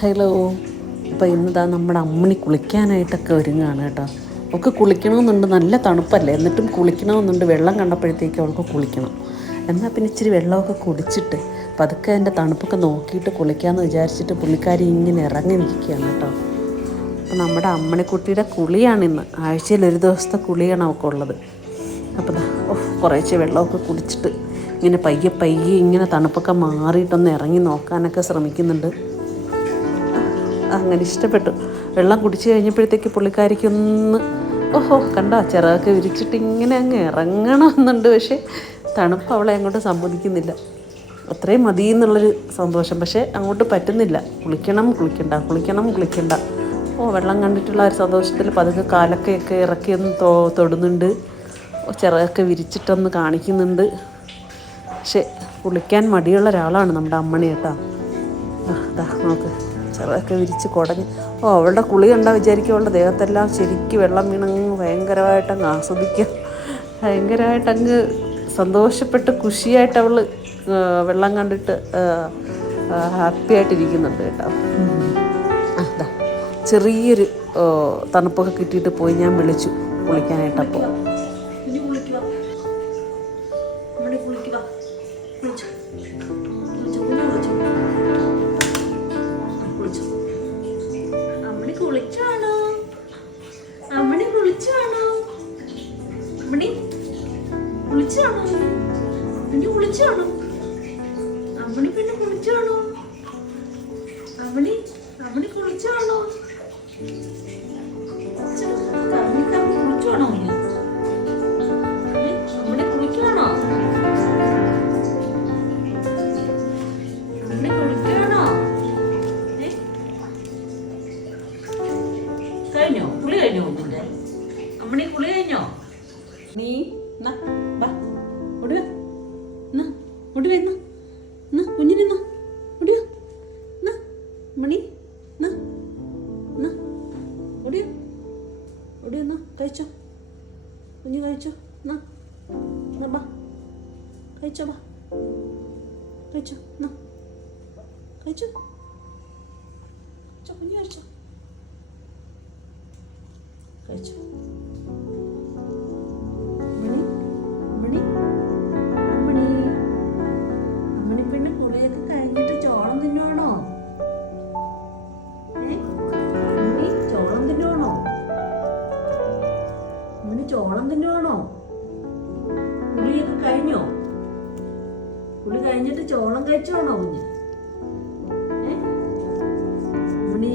Hello. അപ്പോൾ ഇന്നിതാ നമ്മുടെ അമ്മണി കുളിക്കാനായിട്ടൊക്കെ ഒരുങ്ങാണ് കേട്ടോ. ഒക്കെ കുളിക്കണമെന്നുണ്ട് നല്ല തണുപ്പല്ലേ. എന്നിട്ടും കുളിക്കണമെന്നുണ്ട്. വെള്ളം കണ്ടപ്പോഴത്തേക്ക് അവൾക്ക് കുളിക്കണം. എന്നാൽ പിന്നെ ഇച്ചിരി വെള്ളമൊക്കെ കുടിച്ചിട്ട് പതുക്കെ എന്റെ തണുപ്പൊക്കെ നോക്കിയിട്ട് കുളിക്കാമെന്ന് വിചാരിച്ചിട്ട് പുള്ളിക്കാരി ഇങ്ങനെ ഇറങ്ങി നിൽക്കുകയാണ് കേട്ടോ. അപ്പോൾ നമ്മുടെ അമ്മണിക്കുട്ടിയുടെ കുളിയാണ് ഇന്ന്. ആഴ്ചയിൽ ഒരു ദിവസത്തെ കുളിയാണ് അവൾക്കുള്ളത് അപ്പോൾ ദാ ഓഹ് കുറേശ്ശെ വെള്ളമൊക്കെ കുടിച്ചിട്ട് ഇങ്ങനെ പയ്യെ പയ്യെ ഇങ്ങനെ തണുപ്പൊക്കെ മാറിയിട്ടൊന്ന് ഇറങ്ങി നോക്കാനൊക്കെ ശ്രമിക്കുന്നുണ്ട്. അങ്ങനെ ഇഷ്ടപ്പെട്ടു. വെള്ളം കുടിച്ച് കഴിഞ്ഞപ്പോഴത്തേക്ക് പുള്ളിക്കാരിക്കൊന്ന് ഓഹോ കണ്ടോ ചിറകൊക്കെ വിരിച്ചിട്ട് ഇങ്ങനെ അങ്ങ് ഇറങ്ങണമെന്നുണ്ട്. പക്ഷേ തണുപ്പ് അവളെ അങ്ങോട്ട് സമ്മതിക്കുന്നില്ല. അത്രയും മതി എന്നുള്ളൊരു സന്തോഷം. പക്ഷേ അങ്ങോട്ട് പറ്റുന്നില്ല. കുളിക്കണം കുളിക്കണ്ട കുളിക്കണം കുളിക്കണ്ട. ഓ വെള്ളം കണ്ടിട്ടുള്ള ഒരു സന്തോഷത്തിൽ പതുക്കെ കാലൊക്കെയൊക്കെ ഇറക്കിയൊന്ന് തോ തൊടുന്നുണ്ട്. ചിറകൊക്കെ വിരിച്ചിട്ടൊന്ന് കാണിക്കുന്നുണ്ട്. പക്ഷേ കുളിക്കാൻ മടിയുള്ള ഒരാളാണ് നമ്മുടെ അമ്മണി കേട്ടോ നോക്ക്. ചെറുതൊക്കെ വിരിച്ച് കുടഞ്ഞ്. ഓ അവളുടെ കുളി കണ്ടാൽ വിചാരിക്കും അവളുടെ ദേഹത്തെല്ലാം ശരിക്കും വെള്ളം വീണങ്ങ് ഭയങ്കരമായിട്ട് അങ്ങ് ആസ്വദിക്കുക. ഭയങ്കരമായിട്ട് അങ്ങ് സന്തോഷപ്പെട്ട് ഖുഷിയായിട്ട് അവൾ വെള്ളം കണ്ടിട്ട് ഹാപ്പി ആയിട്ടിരിക്കുന്നുണ്ട് കേട്ടോ. അതാ ചെറിയൊരു തണുപ്പൊക്കെ കിട്ടിയിട്ട് പോയി ഞാൻ വിളിച്ചു കുളിക്കാനായിട്ടപ്പോൾ. കുളിക്കുക. കുളിച്ചാണോ അമ്മണി കുളിച്ചാണോ പിന്നെ കുളിച്ചാണോ അമ്മണി പിന്നെ കുളിച്ചാണോ അമ്മണി അമ്മണി കുളിച്ചാണോ അമ്മണി കുളി കഴിഞ്ഞോ? നീ മണി കഴിച്ചോ? കുഞ്ഞ് കഴിച്ചോ? ബാ കഴിച്ചോ ബാ കഴിച്ചോ കഴിച്ചോ? കഴിച്ചോ കുഞ്ഞ് കഴിച്ചോ. കഴിഞ്ഞിട്ട് ചോളം കഴിച്ചോണോ കുഞ്ഞ്? അമ്മണി